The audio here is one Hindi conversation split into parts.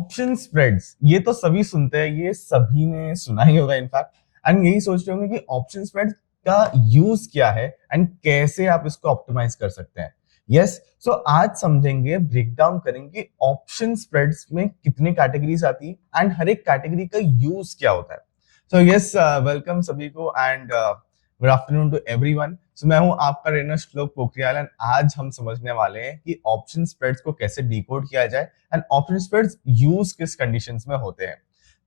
ऑप्शन स्प्रेड्स, ये तो सभी सुनते हैं, ये सभी ने सुना ही होगा इनफैक्ट, एंड यही सोच रहे होंगे कि ऑप्शन स्प्रेड्स का यूज क्या है एंड कैसे आप इसको ऑप्टिमाइज कर सकते हैं। यस, सो आज समझेंगे, ब्रेक डाउन करेंगे ऑप्शन स्प्रेड्स में कितनी कैटेगरीज आती है एंड हर एक कैटेगरी का यूज क्या होता है। सो यस, वेलकम सभी को and good afternoon to everyone. So मैं हूं आपका ट्रेनर श्लोक पोखरियाल एंड आज हम समझने वाले हैं कि ऑप्शन स्प्रेड्स को कैसे डिकोड किया जाए एंड ऑप्शन स्प्रेड्स यूज किस कंडीशंस में होते हैं।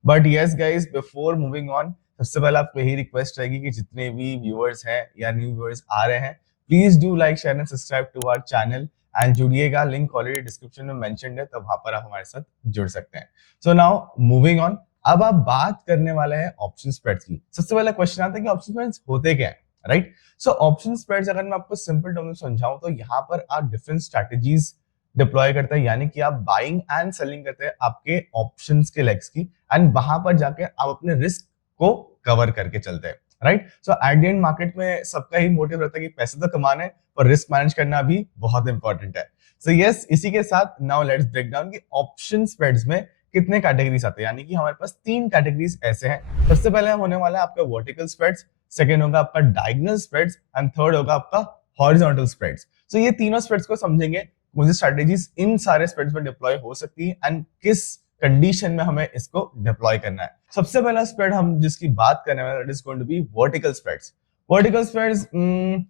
But yes guys, before moving on, सबसे पहले आपको यही रिक्वेस्ट रहेगी कि जितने भी व्यूअर्स हैं या न्यू व्यूअर्स आ रहे हैं, please do like share and subscribe to our channel and जुड़िएगा, लिंक ऑलरेडी डिस्क्रिप्शन में मेंशन्ड है, तो वहां पर आप हमारे साथ जुड़ सकते हैं। सो नाउ मूविंग ऑन, अब आप बात करने वाले हैं ऑप्शन स्प्रेड्स की। सबसे पहला क्वेश्चन आता है कि ऑप्शन स्प्रेड्स होते क्या है, राइट? सो ऑप्शन स्प्रेड्स अगर मैं आपको सिंपल टर्म में समझाऊं तो यहाँ पर आप डिफरेंट स्ट्रैटेजीज डिप्लॉय करते हैं, यानी कि आप बाइंग एंड सेलिंग करते हैं आपके ऑप्शंस के लेग्स की, एंड वहां पर जाके आप अपने रिस्क को कवर करके चलते हैं, right? So at the end market में सबका ही मोटिव रहता है कि पैसे तो कमाने और रिस्क मैनेज करना भी बहुत इंपॉर्टेंट है। सो यस, इसी के साथ नाउ लेट्स ब्रेक डाउन कि ऑप्शन स्प्रेड्स में कितने कैटेगरीज आते हैं, यानी कि हमारे पास 3 कैटेगरीज ऐसे हैं। सबसे पहले होने वाला है आपका वर्टिकल स्प्रेड्स, सेकंड होगा आपका डायगोनल स्प्रेड्स एंड थर्ड होगा आपका हॉरिजॉन्टल स्प्रेड्स। सो ये तीनों स्प्रेड्स को समझेंगे, मुझे स्ट्रेटेजीज इन सारे स्प्रेड्स में डिप्लॉय हो सकती है एंड किस कंडीशन में हमें इसको डिप्लॉय करना है। सबसे पहला स्प्रेड हम जिसकी बात करने वाले, that is going to be vertical spreads. Vertical spreads,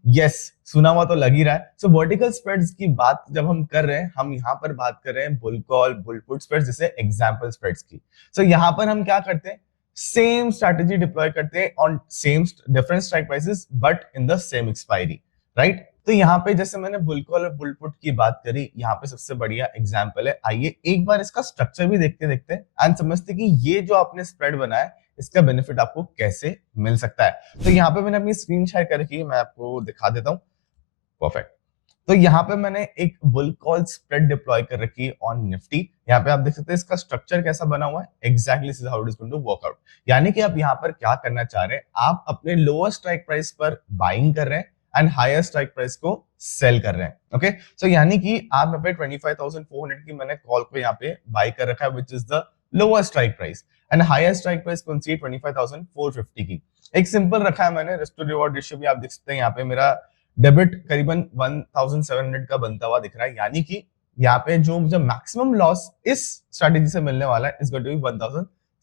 yes, सुना हुआ तो लग ही रहा है। सो वर्टिकल स्प्रेड्स की बात जब हम कर रहे हैं, हम यहाँ पर बात कर रहे हैं bull call, bull put spreads जैसे एग्जांपल स्प्रेड्स की। सो यहाँ पर हम क्या करते हैं, सेम स्ट्रैटेजी डिप्लॉय करते हैं on same different strike prices but in the same expiry, right? तो यहाँ पे जैसे मैंने बुल कॉल और बुल पुट की बात करी, यहाँ पे सबसे बढ़िया एग्जांपल है। आइए एक बार इसका स्ट्रक्चर भी देखते देखते एंड समझते कि ये जो आपने स्प्रेड बनाया है इसका बेनिफिट आपको कैसे मिल सकता है। तो यहाँ पे मैंने अपनी स्क्रीन शेयर कर रखी है, मैं आपको दिखा देता हूँ। परफेक्ट। तो यहाँ पे मैंने एक बुल कॉल स्प्रेड डिप्लॉय कर रखी है ऑन निफ्टी। यहाँ पे आप देख सकते हैं इसका स्ट्रक्चर कैसा बना हुआ है, exactly this is how it is going to work out. यानी कि आप यहाँ पर क्या करना चाह रहे हैं, आप अपने लोअर स्ट्राइक प्राइस पर बाइंग कर रहे हैं एंड हायर स्ट्राइक प्राइस को सेल कर रहे हैं। ओके, सो यानी कि आप यहाँ पे 25,400 की मैंने कॉल को यहाँ पे बाई कर रखा है, which is the lower strike price, and higher strike price कौन सी है, 25,450 की। एक सिंपल रखा है मैंने, रिस्क टू रिवॉर्ड रेशियो भी आप देख सकते हैं, यहाँ पे मेरा डेबिट करीबन 1700 का बनता हुआ दिख रहा है, यानी कि यहाँ पे जो मुझे मैक्सिमम लॉस इस स्ट्रेटेजी से मिलने वाला है is going to be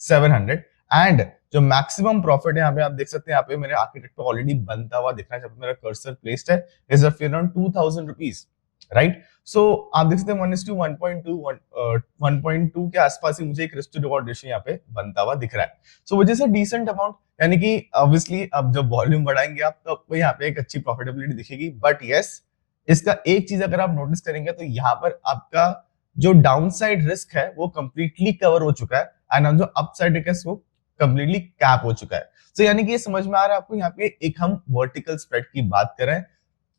1700, and जो मैक्सिमम प्रॉफिट है यहाँ पे आप देख सकते हैं, यहाँ पे मेरे आर्किटेक्ट पे ऑलरेडी बनता हुआ दिख रहा है, जब मेरा कर्सर प्लेस्ड है, इज अराउंड 2000 रुपीज, राइट? सो आप देख सकते हैं 1:1.2 के आसपास ही मुझे एक रिस्क टू रिवॉर्ड रेशियो यहाँ पे बनता हुआ दिख रहा है। सो वजह से डिसेंट अमाउंट, यानी कि ऑब्वियसली अब जब वॉल्यूम बढ़ाएंगे आप तो आपको यहाँ पे एक अच्छी प्रॉफिटेबिलिटी दिखेगी। बट यस, इसका एक चीज अगर आप नोटिस करेंगे तो यहाँ पर आपका जो डाउनसाइड रिस्क है वो कंप्लीटली कवर हो चुका है एंड जो अपसाइड रिस्क है वो कंप्लीटली कैप हो चुका है। तो यानी कि ये समझ में आ रहा है आपको, यहाँ पे एक हम वर्टिकल स्प्रेड की बात कर रहे हैं,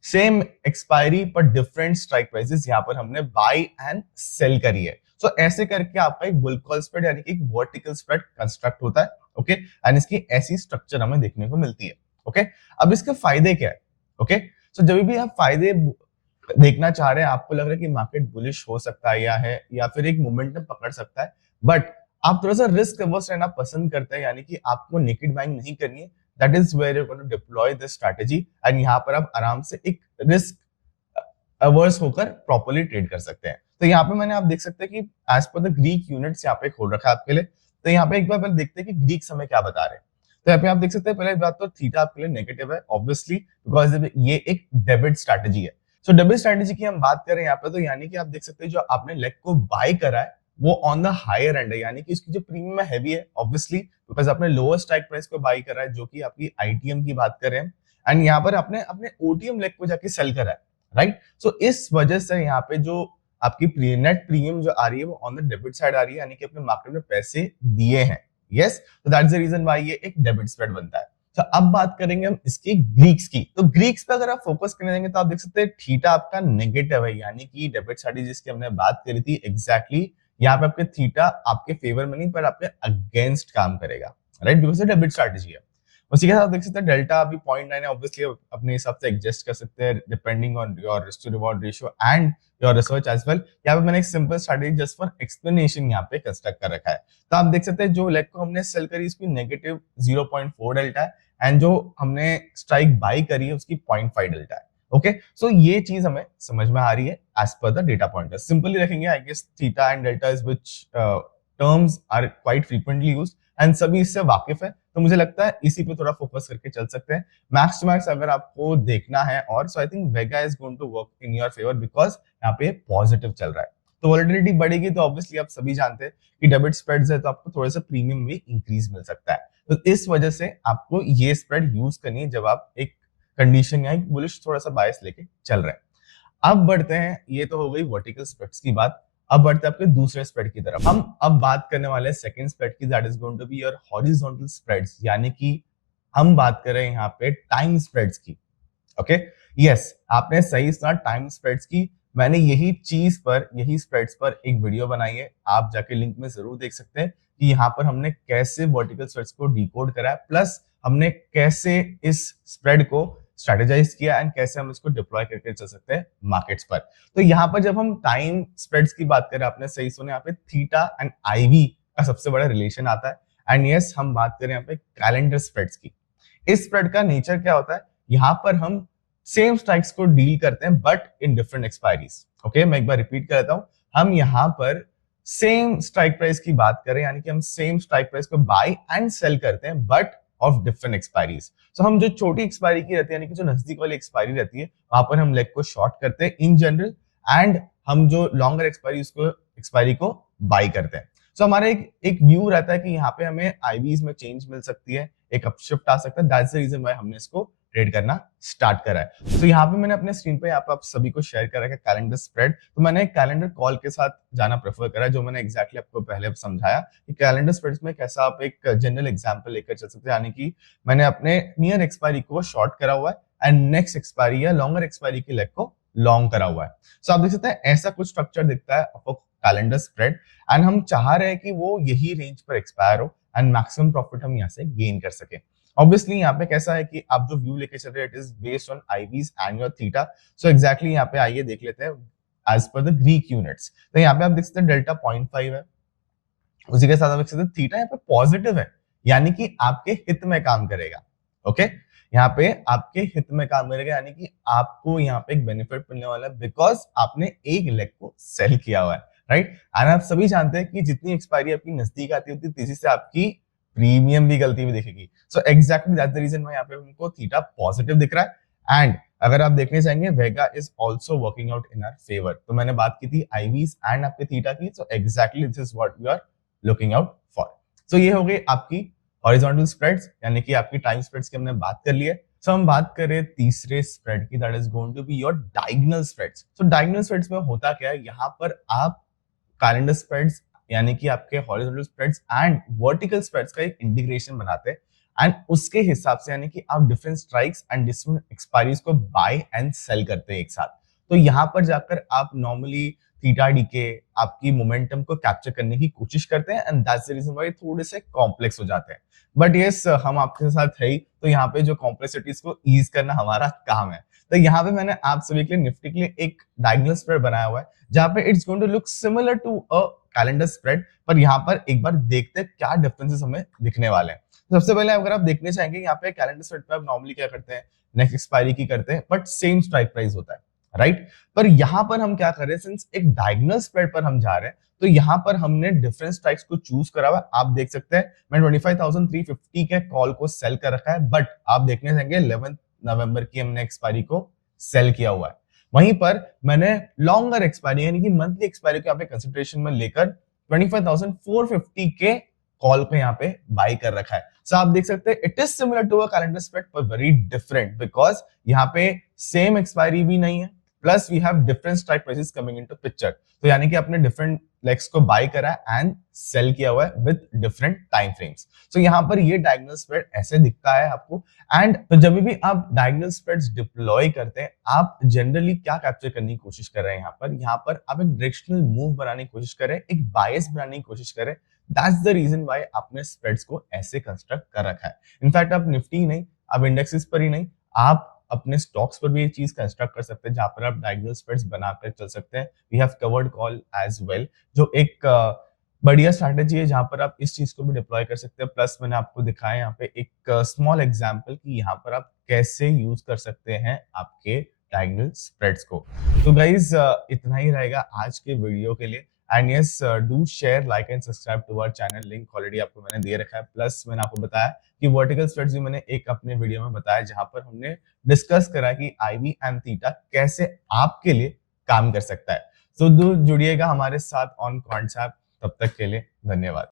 सेम एक्सपायरी पर डिफरेंट स्ट्राइक प्राइसेस यहाँ पर हमने बाई एंड सेल करी है। सो ऐसे करके आपका एक बुल कॉल स्प्रेड यानी कि एक वर्टिकल स्प्रेड कंस्ट्रक्ट होता है। ओके, एंड इसकी ऐसी स्ट्रक्चर हमें देखने को मिलती है। ओके, अब इसके फायदे क्या है? ओके, सो जब भी आप फायदे देखना चाह रहे हैं, आपको लग रहा है कि मार्केट बुलिश हो सकता है या फिर एक मोमेंटम पकड़ सकता है, बट आप थोड़ा सा रिस्क अवर्स रहना पसंद करते हैं, यानी कि आपको नेकेड बाइंग नहीं करनी है, that is where you going to deploy this strategy and यहाँ पर आप आराम से एक रिस्क अवर्स होकर प्रॉपर्ली ट्रेड कर सकते हैं। तो यहाँ पे मैंने आप देख सकते हैं कि as per the Greek units यहाँ पे खोल रखा है आपके लिए। तो यहाँ पे एक बार पहले देखते हैं कि ग्रीक समय क्या बता रहे हैं। तो यहाँ पे आप देख सकते हैं, पहले बात तो थीटा आपके लिए नेगेटिव है ऑब्वियसली, बिकॉज ये एक डेबिट स्ट्रैटेजी है। सो डेबिट स्ट्रैटेजी की हम बात करें यहाँ पे, तो यानी कि आप देख सकते हैं जो आपने लेग को बाय करा है वो ऑन द हायर एंड है, यानी कि इसकी जो प्रीमियम है हैवी है ऑब्वियसली, बिकॉज आपने लोअर स्ट्राइक प्राइस को बाय करा है, जो कि आपकी आईटीएम की बात करें, एंड यहाँ पर आपने अपने ओटीएम लेग को जाके सेल करा है, राइट? सो इस वजह से यहाँ पे जो आपकी नेट प्रीमियम जो आ रही है वो ऑन द डेबिट साइड आ रही है, यानी कि अपने मार्केट में पैसे दिए हैं। यस, तो दैट्स द रीजन व्हाई ये एक डेबिट स्प्रेड बनता है। तो अब बात करेंगे हम इसके ग्रीक्स की। तो ग्रीक्स पे अगर आप फोकस करने देंगे तो आप देख सकते हैं थीटा आपका नेगेटिव है, यानी कि डेबिट स्ट्रैटेजी जिसकी हमने बात करी थी एग्जैक्टली यहाँ पे आपके थीटा आपके फेवर में नहीं पर आपके अगेंस्ट काम करेगा, राइट? बिकॉज डेबिट स्ट्रैटेजी है। उसी के साथ देख सकते हैं डेल्टा अभी 0.9 है, ऑब्वियसली अपने हिसाब से एडजस्ट कर सकते हैं depending on your risk to reward ratio and your research as well. यहाँ पे मैंने एक simple strategy just for explanation यहाँ पे कंस्ट्रक्ट कर रखा है। तो आप देख सकते हैं जो लेग को हमने सेल करी उसकी नेगेटिव 0.4 डेल्टा है एंड जो हमने स्ट्राइक बाई करी है उसकी 0.5 डेल्टा है। ओके, सो ये चीज हमें समझ में आ रही है as per the data pointer. Simply रखेंगे, I guess theta and delta is which terms are quite frequently used and सभी इससे वाकिफ है, तो मुझे लगता है इसी पे थोड़ा फोकस करके चल सकते हैं। मैक्स टू मैक्स अगर आपको देखना है और so I think Vega is going to work in your favour because यहाँ पे पॉजिटिव चल रहा है। तो वोलेटिलिटी बढ़ेगी तो ऑब्वियसली आप सभी जानते हैं कि डेबिट स्प्रेड्स है तो आपको थोड़ा सा प्रीमियम भी इंक्रीज मिल सकता है। तो इस वजह से आपको ये स्प्रेड यूज करनी है जब आप एक कंडीशन या एक बुलिश थोड़ा सा बायस लेके चल रहे हैं। अब बढ़ते हैं, ये तो हो गई वर्टिकल स्प्रेड्स की बात। अब बढ़ते हैं आपके दूसरे स्प्रेड की तरफ। हम अब बात करने वाले हैं सेकंड स्प्रेड की, that is going to be your horizontal spreads, यानी कि हम बात कर रहे हैं यहाँ पे टाइम स्प्रेड्स की। ओके, यस, आपने सही सुना, टाइम स्प्रेड्स की। मैंने यही स्प्रेड्स पर एक वीडियो बनाई है, आप जाके लिंक में जरूर देख सकते हैं कि यहाँ पर हमने कैसे वर्टिकल स्प्रेड्स को डिकोड करा है, प्लस हमने कैसे इस स्प्रेड को स्ट्रेटेजाइज किया एंड कैसे हम इसको डिप्लॉय करके चल सकते हैं मार्केट्स पर। तो यहाँ पर जब हम टाइम स्प्रेड्स की बात करें, आपने सही सुना, यहाँ पे थीटा एंड आईवी का सबसे बड़ा रिलेशन आता है एंड यस, हम बात करें यहाँ पे कैलेंडर स्प्रेड्स की। इस स्प्रेड का नेचर क्या होता है, यहाँ पर हम सेम स्ट्राइक्स को डील करते हैं but in different expiries. Okay, मैं एक बार रिपीट कर देता हूँ, हम यहाँ पर सेम स्ट्राइक प्राइस की बात करें, यानी कि हम सेम स्ट्राइक प्राइस को बाय एंड सेल करते हैं बट ऑफ डिफरेंट एक्सपायरीज। सो हम जो छोटी एक्सपायरी की रहती है, यानी कि जो नजदीक वाली एक्सपायरी रहती है, वहां पर हम लेग को शॉर्ट करते हैं इन जनरल एंड हम जो लॉन्गर एक्सपायरी को बाय करते हैं। सो हमारा एक व्यू रहता है कि यहाँ पे हमें आईवीज में चेंज मिल सकती है, एक अपशिफ्ट आ सकता है, दैट्स द रीजन व्हाई हमने इसको ट्रेड करना स्टार्ट करा है। तो यहाँ पे मैंने अपने स्क्रीन पे यहाँ पे आप सभी को शेयर करा है कैलेंडर स्प्रेड। तो मैंने कैलेंडर कॉल के साथ जाना प्रेफर करा है, जो मैंने एग्जैक्टली आपको पहले समझाया कि कैलेंडर स्प्रेड्स में कैसा आप एक जनरल एग्जांपल लेकर चल सकते हैं, यानी कि मैंने अपने नियर एक्सपायरी को शॉर्ट करा हुआ है एंड नेक्स्ट एक्सपायरी या लॉन्गर एक्सपायरी की लेग को लॉन्ग करा हुआ है। सो आप देख सकते हैं ऐसा कुछ स्ट्रक्चर दिखता है आपको कैलेंडर स्प्रेड एंड हम चाह रहे हैं कि वो यही रेंज पर एक्सपायर हो एंड मैक्सिमम प्रॉफिट हम यहाँ से गेन कर सके। ऑब्वियसली यहाँ पे कैसा है कि आप जो व्यू लेके चल रहे हैं it is based on IVs and your theta. So exactly यहाँ पे आइए देख लेते हैं as per the Greek units. तो यहाँ पे आप देख सकते हैं डेल्टा 0.5 है, उसी के साथ आप देख सकते हैं थीटा यहाँ पे पॉजिटिव है, यानी कि आपके हित में काम करेगा। ओके, यहाँ पे आपके हित में काम करेगा, यानी कि आपको यहाँ पे एक बेनिफिट मिलने वाला है बिकॉज आपने एक लेग को सेल किया हुआ है, राइट। एंड आप सभी जानते हैं कि जितनी एक्सपायरी आपकी नजदीक आती होती है तेजी से आपकी प्रीमियम भी गलती हुई दिखेगी। So exactly that's the reason why यहाँ पे हमको थीटा पॉजिटिव दिख रहा है एंड अगर आप देखने चाहेंगे Vega is also working out in our favour. तो मैंने बात की थी आईवीज एंड आपके थीटा की, so exactly this is what we are looking out for. So ये हो गई आपकी हॉरिजॉन्टल स्प्रेड्स, यानी कि आपकी टाइम स्प्रेड्स की हमने बात कर ली है। सो हम बात करें तीसरे स्प्रेड की, that is going to be your diagonal spreads. So diagonal spreads में होता क्या है, यहाँ पर आप कैलेंडर स्प्रेड्स यानी कि आपके horizontal spreads and vertical spreads का एक इंटीग्रेशन बनाते हैं एंड उसके हिसाब से यानी कि आप different strikes and different expiries को बाय एंड सेल करते हैं एक साथ। तो यहाँ पर जाकर आप नॉर्मली थीटा डीके आपकी मोमेंटम को कैप्चर करने की कोशिश करते हैं and that's the reason why थोड़े से कॉम्प्लेक्स हो जाते हैं। बट यस, हम आपके साथ है ही, तो यहाँ पे जो कॉम्प्लेक्सिटीज को ईज करना हमारा काम है। तो यहाँ पे मैंने आप सभी के लिए निफ्टी के लिए एक डायगोनल स्प्रेड बनाया हुआ है जहाँ पे it's going to look similar to a calendar spread, पर यहाँ पर एक बार देखते हैं क्या डिफरेंसेस हमें दिखने वाले हैं। तो सबसे पहले अगर आप देखने चाहेंगे यहाँ पे कैलेंडर स्प्रेड पे आप नॉर्मली क्या करते हैं, नेक्स्ट एक्सपायरी की करते हैं बट सेम स्ट्राइक प्राइस होता है, राइट। पर यहाँ पर हम क्या कर रहे हैं, सिंस एक डायगोनल स्प्रेड पर हम जा रहे हैं तो यहाँ पर हमने डिफरेंट स्ट्राइक्स को चूज करा हुआ। आप देख सकते हैं मैं 25,350 के कॉल को सेल कर रखा है, बट आप देखने जाएंगे 11 नवंबर की हमने एक्सपायरी को सेल किया हुआ है। वहीं पर मैंने लॉन्गर एक्सपायरी यानी कि मंथली एक्सपायरी को यहाँ पे कंसिडरेशन में लेकर 25,450 के कॉल पे यहाँ पे बाय कर रखा है। सो आप देख सकते हैं it is similar to a calendar spread पर वेरी डिफरेंट बिकॉज यहाँ पे सेम एक्सपायरी भी नहीं है, plus we have different strike prices coming into picture. तो यानी कि आपने डिफरेंट लेग्स को बाय करा है एंड सेल किया हुआ है विद डिफरेंट टाइम फ्रेम्स। सो यहाँ पर ये डायगोनल स्प्रेड ऐसे दिखता है आपको। एंड तो जब भी आप डायगोनल स्प्रेड्स डिप्लॉय करते हैं, आप जनरली क्या कैप्चर करने की कोशिश कर रहे हैं यहाँ पर आप एक डायरेक्शनल मूव बनाने की कोशिश कर रहे हैं, एक बायस बनाने की कोशिश कर रहे हैं। दैट्स द रीजन व्हाई आपने स्प्रेड्स को ऐसे कंस्ट्रक्ट कर रखा है। इनफैक्ट आप निफ्टी नहीं, आप इंडेक्सेस पर ही नहीं, आप अपने स्टॉक्स पर भी ये चीज कंस्ट्रक्ट कर सकते हैं, जहां पर आप डायगोनल स्प्रेड्स बनाकर चल सकते हैं। We have covered call as well, जो एक बढ़िया स्ट्रैटेजी है जहां पर आप इस चीज को भी डिप्लॉय कर सकते हैं। प्लस मैंने आपको दिखाया यहाँ पे एक स्मॉल एग्जांपल कि यहाँ पर आप कैसे यूज कर सकते हैं आपके डायगोनल स्प्रेड्स को। तो गाइज इतना ही रहेगा आज के वीडियो के लिए। And yes, do share, like and subscribe to our channel. Link already आपको मैंने दे रखा है। प्लस मैंने आपको बताया कि वर्टिकल स्प्रेड्स भी मैंने एक अपने वीडियो में बताया, जहां पर हमने डिस्कस करा कि आईवी एंड थीटा कैसे आपके लिए काम कर सकता है। तो जुड़िएगा हमारे साथ ऑन कॉन्सेप्ट। तब तक के लिए धन्यवाद।